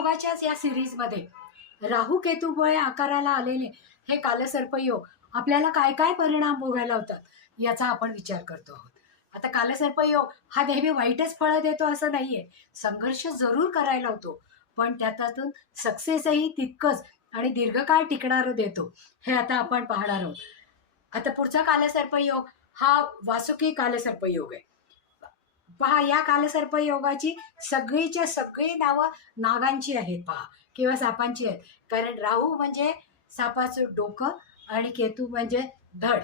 योगाच्याच या सिरीजमध्ये. राहू केतूमुळे आकाराला आलेले हे कालसर्पयोग आपल्याला काय काय परिणाम भोगायला होतात याचा आपण विचार करतो आहोत. आता कालसर्पयोग हा नेहमी वाईटच फळं देतो असं नाहीये. संघर्ष जरूर करायला होतो. पण त्यातून सक्सेसही तितकंच आणि दीर्घकाळ टिकणारं देतो. हे आता आपण पाहणार आहोत. आता पुढचा कालसर्पयोग हा वासुकी कालसर्पयोग आहे. पहा या कालसर्प योगाची सगळीच्या सगळी नावं नागांची आहेत पहा किंवा सापांची आहेत. कारण राहू म्हणजे सापाचं डोकं आणि केतू म्हणजे धड.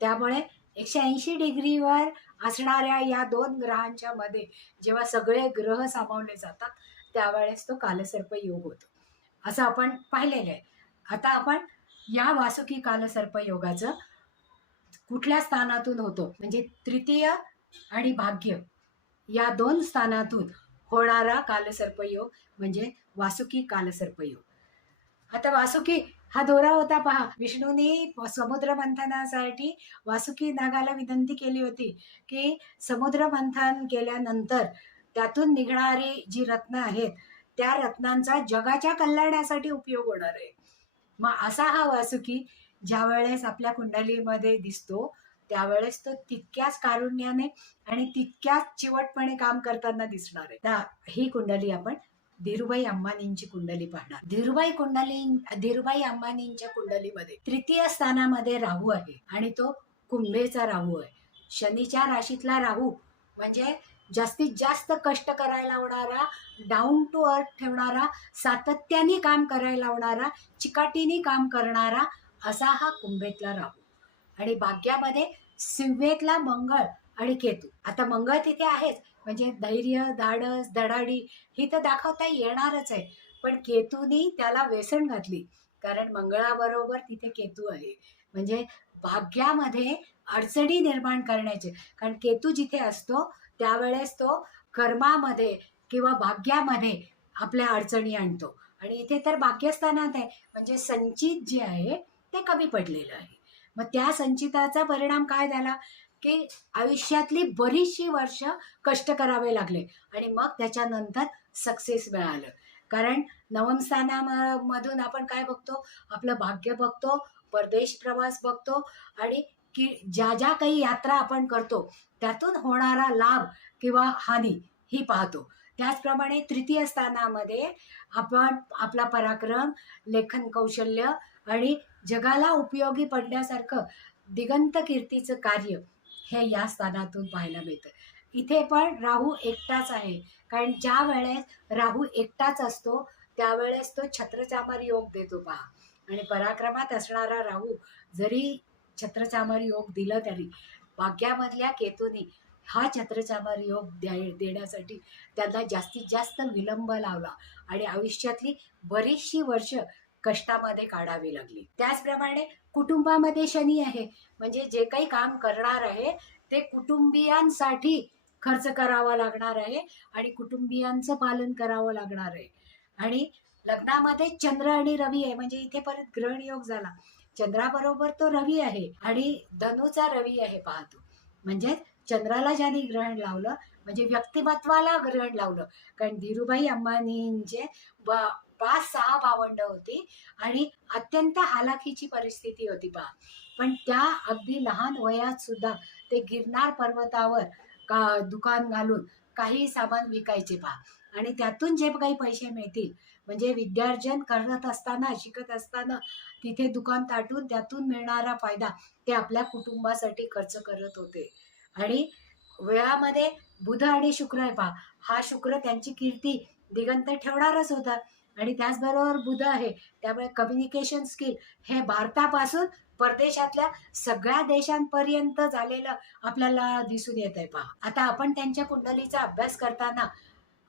त्यामुळे एकशे ऐंशी डिग्रीवर असणाऱ्या या दोन ग्रहांच्या मध्ये जेव्हा सगळे ग्रह सामावले जातात त्यावेळेस तो कालसर्प योग होतो. असं आपण पाहिलेलं आहे. आता आपण या वासुकी कालसर्प योगाचं कुठल्या स्थानातून होतो? म्हणजे तृतीय आणि भाग्य. या दोन स्थानातून होणारा कालसर्पयोग म्हणजे वासुकी कालसर्पयोग. आता वासुकी हा दोरा होता पहा. विष्णूने समुद्र मंथनासाठी वासुकी नागाला विनंती केली होती की समुद्र मंथन केल्यानंतर त्यातून निघणारी जी रत्न आहेत त्या रत्नांचा जगाच्या कल्याणासाठी उपयोग होणार आहे. मग असा हा वासुकी ज्या वेळेस आपल्या कुंडलीमध्ये दिसतो त्यावेळेस तो तितक्याच कारुण्याने आणि तितक्याच चिवटपणे काम करताना दिसणार आहे. ही कुंडली आपण धीरुबाई अंबानींची कुंडली पाहणार. धीरुबाई कुंडली धीरुबाई अंबानींच्या कुंडलीमध्ये तृतीय स्थानामध्ये राहू आहे आणि तो कुंभेचा राहू आहे. शनीच्या राशीतला राहू म्हणजे जास्तीत जास्त कष्ट करायला लावणारा डाऊन टू अर्थ ठेवणारा सातत्याने काम करायला लावणारा चिकाटीने काम करणारा असा हा कुंभेतला राहू. आणि भाग्यामध्ये सिंहेतला मंगळ आणि केतू. आता मंगळ तिथे आहेच. म्हणजे धैर्य धाडस धडाडी ही तर दाखवता येणारच आहे. पण केतूनी त्याला वेसण घातली. कारण मंगळाबरोबर तिथे केतू आहे. म्हणजे भाग्यामध्ये अडचणी निर्माण करण्याचे. कारण केतू जिथे असतो त्यावेळेस तो कर्मामध्ये किंवा भाग्यामध्ये आपल्या अडचणी आणतो. आणि इथे तर भाग्यस्थानात आहे. म्हणजे संचित जे आहे ते कमी पडलेलं आहे. मग त्या संचिताचा परिणाम काय झाला? की आयुष्यातली बरीचशी वर्ष कष्ट करावे लागले आणि मग त्याच्यानंतर सक्सेस मिळालं. कारण नवम स्थानामधून आपण काय बघतो? आपलं भाग्य बघतो परदेश प्रवास बघतो आणि की ज्या ज्या काही यात्रा आपण करतो त्यातून होणारा लाभ किंवा हानी ही पाहतो. त्याचप्रमाणे तृतीय स्थानामध्ये आपण आपला पराक्रम लेखन कौशल्य आणि जगाला उपयोगी पडण्यासारखं दिगंत कीर्तीचं कार्य हे या स्थानातून पाहायला मिळतं. इथे पण राहू एकटाच आहे. कारण ज्या वेळेस राहू एकटाच असतो त्यावेळेस तो छत्रचामर योग देतो पहा. आणि पराक्रमात असणारा राहू जरी छत्रचामर योग दिलं तरी भाग्यामधल्या केतूनी हा छत्रचामर योग द्या देण्यासाठी त्यांना जास्तीत जास्त विलंब लावला. आणि आयुष्यातली बरीचशी वर्ष कष्टामध्ये काढावी लागली. त्याचप्रमाणे कुटुंबामध्ये शनी आहे. म्हणजे जे काही काम करणार आहे ते कुटुंबियांसाठी खर्च करावा लागणार आहे आणि कुटुंबियांचं पालन करावं लागणार आहे. आणि लग्नामध्ये चंद्र आणि रवी आहे. म्हणजे इथे परत ग्रहण योग झाला. चंद्राबरोबर तो रवी आहे आणि धनुचा रवी आहे पाहतो. म्हणजे चंद्राला ज्याने ग्रहण लावलं म्हणजे व्यक्तिमत्वाला ग्रहण लावलं. कारण धीरुभाई अंबानींचे पाच सहा भावंड होती आणि अत्यंत हालाखीची परिस्थिती होती पहा पण त्या अगदी लहान वयात सुद्धा ते गिरनार पर्वतावर का दुकान घालून काही सामान विकायचे पहा आणि त्यातून जे काही पैसे मिळतील म्हणजे विद्यार्जन करत असताना शिकत असताना तिथे दुकान ताटून त्यातून मिळणारा फायदा ते आपल्या कुटुंबासाठी खर्च करत होते. आणि वेळामध्ये बुध आणि शुक्र आहे पहा हा शुक्र त्यांची कीर्ती दिगंत ठेवणारच होता. आणि त्याचबरोबर बुध आहे. त्यामुळे कम्युनिकेशन स्किल हे भारतापासून परदेशातल्या सगळ्या देशांपर्यंत झालेलं आपल्याला दिसून येत आहे पहा. आता आपण त्यांच्या कुंडलीचा अभ्यास करताना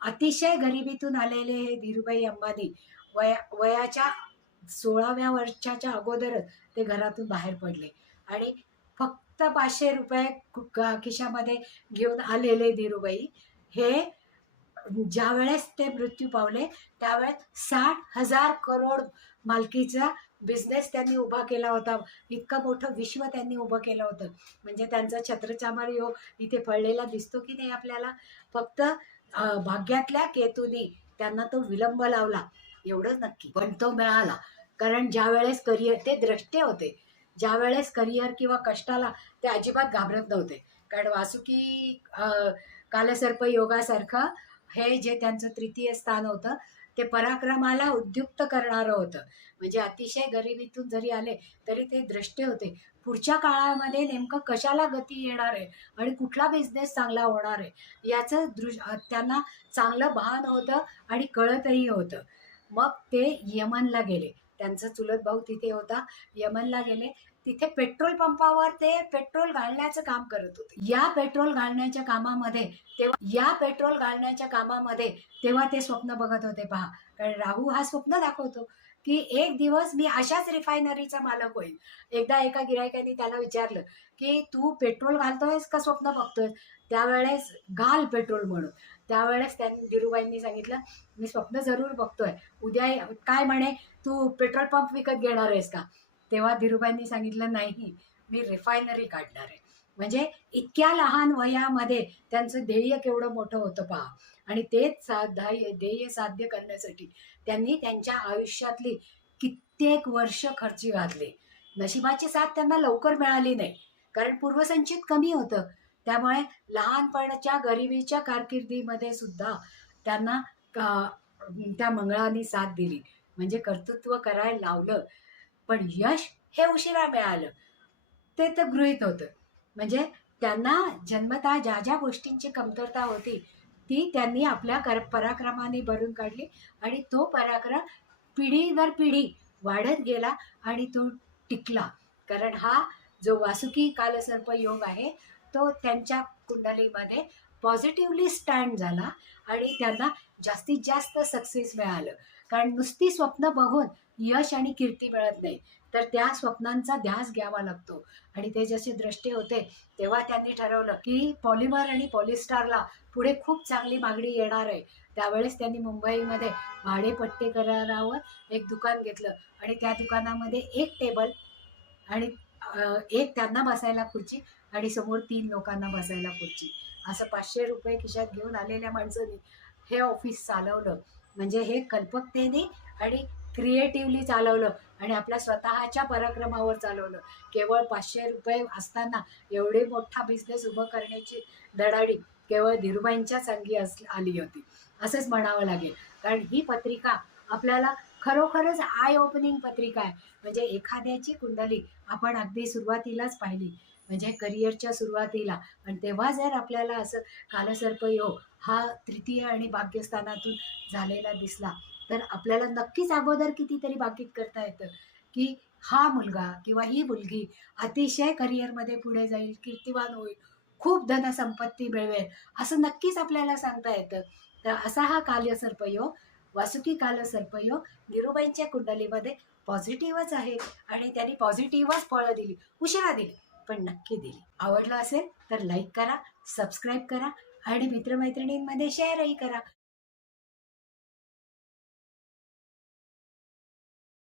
अतिशय गरिबीतून आलेले हे धीरुभाई अंबानी वया वयाच्या सोळाव्या वर्षाच्या अगोदरच ते घरातून बाहेर पडले. आणि फक्त पाचशे रुपये खिशामध्ये घेऊन आलेले धीरुबाई हे ज्या वेळेस ते मृत्यू पावले त्यावेळेस साठ हजार करोड मालकीचा बिझनेस त्यांनी उभा केला होता. इतकं मोठं विश्व त्यांनी उभं केलं होतं. म्हणजे त्यांचा छत्रचामर योग इथे पडलेला दिसतो की नाही आपल्याला? फक्त भाग्यातल्या केतुनी त्यांना तो विलंब लावला. एवढंच नक्की. पण तो मिळाला. कारण ज्या वेळेस करिअर ते द्रष्टे होते. ज्या वेळेस करिअर किंवा कष्टाला ते अजिबात घाबरत नव्हते. कारण वासुकी कालसर्प योगासारखं हे जे त्यांचं तृतीय स्थान होतं ते पराक्रमाला उद्युक्त करणारं होतं. म्हणजे अतिशय गरिबीतून जरी आले तरी ते दृष्टे होते. पुढच्या काळामध्ये नेमकं कशाला गती येणार आहे? आणि कुठला बिझनेस चांगला होणार आहे? याचं दृश त्यांना चांगलं भान होतं आणि कळतही होतं. मग ते यमनला गेले. त्यांचा चुलत भाऊ तिथे होता. यमनला गेले. तिथे पेट्रोल पंपावर ते पेट्रोल घालण्याचं काम करत होते. या पेट्रोल घालण्याच्या कामामध्ये तेव्हा या पेट्रोल घालण्याच्या कामामध्ये तेव्हा ते स्वप्न बघत होते पहा. कारण राहू हा स्वप्न दाखवतो की एक दिवस मी अशाच रिफायनरीचा मालक होईल. एकदा एका गिरायकाने त्याला विचारलं की तू पेट्रोल घालतोयस का स्वप्न बघतोय त्यावेळेस घाल पेट्रोल म्हणून. त्यावेळेस त्यांनी धीरूबाईंनी सांगितलं मी स्वप्न जरूर बघतोय. उद्या काय म्हणे? तू पेट्रोल पंप विकत घेणार आहेस का? तेव्हा धीरूबाईंनी सांगितलं नाही मी रिफायनरी काढणार आहे. म्हणजे इतक्या लहान वयामध्ये त्यांचं ध्येय केवढं मोठं होतं पहा. आणि तेच साध्य ध्येय साध्य करण्यासाठी त्यांनी त्यांच्या आयुष्यातली कित्येक वर्ष खर्ची घातली. नशिबाची साथ त्यांना लवकर मिळाली नाही कारण पूर्वसंचित कमी होतं. त्यामुळे लहानपणाच्या गरिबीच्या कारकिर्दीमध्ये सुद्धा त्यांना का- त्या मंगळाने साथ दिली. म्हणजे कर्तृत्व करायला लावलं पण यश हे उशिरा मिळालं. ते तर गृहीत होतं. म्हणजे त्यांना जन्मतः ज्या ज्या गोष्टींची कमतरता होती ती त्यांनी आपल्या कर पराक्रमाने भरून काढली आणि तो पराक्रम पिढी दर पिढी वाढत गेला आणि तो टिकला. कारण हा जो वासुकी कालसर्प योग आहे तो त्यांच्या कुंडलीमध्ये पॉझिटिव्हली स्टँड झाला आणि त्यांना जास्तीत जास्त सक्सेस मिळालं. कारण नुसती स्वप्न बघून यश आणि कीर्ती मिळत नाही. तर त्या स्वप्नांचा ध्यास घ्यावा लागतो. आणि ते जसे दृष्टी होते तेव्हा त्यांनी ठरवलं की पॉलिमर आणि पॉलिस्टारला पुढे खूप चांगली मागणी येणार आहे. त्यावेळेस त्यांनी मुंबईमध्ये भाडेपट्टे करारावर एक दुकान घेतलं. आणि त्या दुकानामध्ये एक टेबल आणि एक त्यांना बसायला खुर्ची आणि समोर तीन लोकांना बसायला खुर्ची. असं पाचशे रुपये खिशात घेऊन आलेल्या माणसांनी हे ऑफिस चालवलं. म्हणजे हे कल्पकतेने आणि क्रिएटिव्हली चालवलं आणि आपल्या स्वतःच्या पराक्रमावर चालवलं. केवळ पाचशे रुपये असताना एवढे मोठा बिझनेस उभं करण्याची धडाडी केवळ धीरुबाईंच्याच अंगी अस आली होती. असंच म्हणावं लागेल. कारण ही पत्रिका आपल्याला खरोखरच आय ओपनिंग पत्रिका आहे. म्हणजे एखाद्याची कुंडली आपण अगदी सुरुवातीलाच पाहिली. म्हणजे करिअरच्या सुरुवातीला. आणि तेव्हा जर आपल्याला असं कालसर्पयोग हा तृतीय आणि भाग्यस्थानातून झालेला दिसला तर आपल्याला नक्कीच अगोदर कितीतरी बाकीत करता येतं की हा मुलगा किंवा ही मुलगी अतिशय करिअरमध्ये पुढे जाईल कीर्तिवान होईल खूप धनसंपत्ती मिळवेल असं नक्कीच आपल्याला सांगता येतं. तर असा हा कालसर्पयोग वासुकी कालसर्पयोग निरुबाईंच्या कुंडलीमध्ये पॉझिटिव्हच आहे आणि त्यांनी पॉझिटिव्हच फळं दिली उशिरा दिली पण नक्की दिली. आवडलं असेल तर लाईक करा सबस्क्राईब करा आणि मित्रमैत्रिणींमध्ये शेअरही करा.